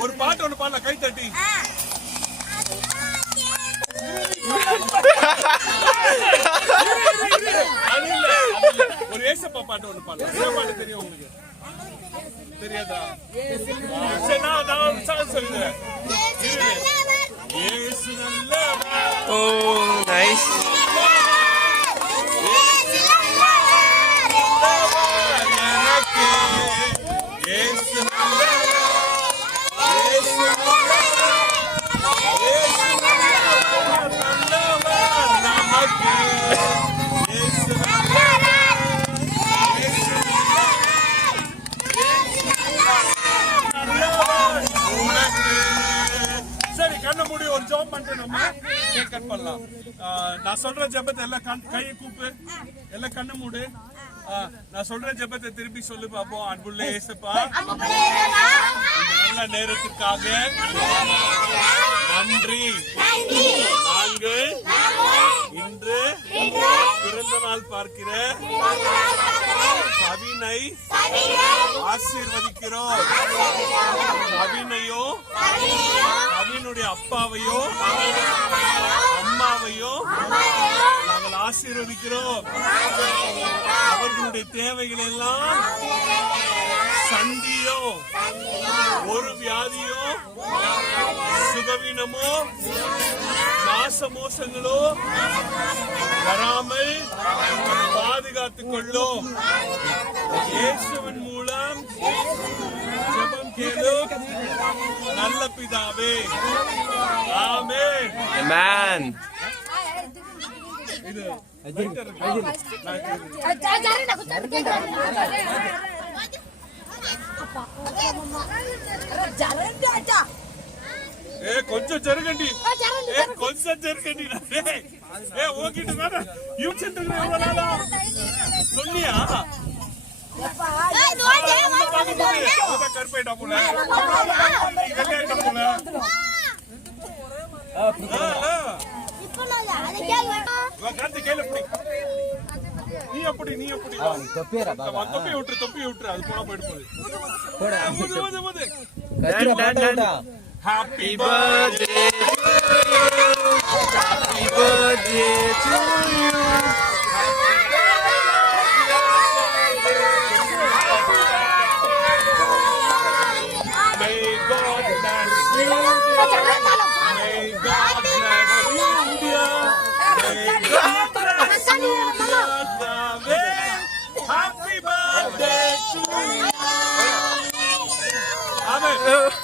ஒரு பாட்டு ஒண்ணு பாடலாம் கை தட்டி. ஒரு ஏசப்பா பாட்டு ஒண்ணு பாடலாம். என்ன பாட்டு தெரியும் உங்களுக்கு? தெரியாதா? சரி நான் சொல்லுறேன். இயேசு நல்லவர். ஓ நைஸ். சரி கண்ண மூடி ஒரு ஜெபம் பண்ணிட்டு நம்ம கேக் கட் பண்ணலாம். நான் சொல்ற ஜெபத்தை எல்லாம் கையை கூப்பு, எல்லாம் கண்ண மூடு. நான் சொல்ற ஜெபத்தை திருப்பி சொல்லு பாப்போம். அன்புள்ள இயேசுப்பா, நல்ல நேரத்துக்காக நன்றி. நாங்கள் இன்று பிறந்த நாள் பார்க்கிற கவினை ஆசீர்வதிக்கிறோம். கவினையோ கவினுடைய அப்பாவையோ அம்மாவையோ நாங்கள் ஆசீர்வதிக்கிறோம். அவர்களுடைய தேவைகள் எல்லாம் சந்தியோ ஒரு வியாதியோ சுகவீனமோ நாசமோசங்களோ வராமல் பாதுகாத்துக் கொள்ளும். இயேசுவின் மூலம் ஜெபம் கேளும் நல்ல பிதாவே. ஆமென். ஆமென். இது கொஞ்சம் ஜருகண்டி, கொஞ்சம் ஜருகண்டி. உங்ககிட்ட தானே சொன்னியா? கருப்பேட்டா போல நீ எப்படி தொப்பி விட்டுரு அது போனா போயிட்டு போகுது. Happy birthday to you. Happy birthday to you. May God bless you. May God bless India. May God bless you. Happy birthday to you. Amen.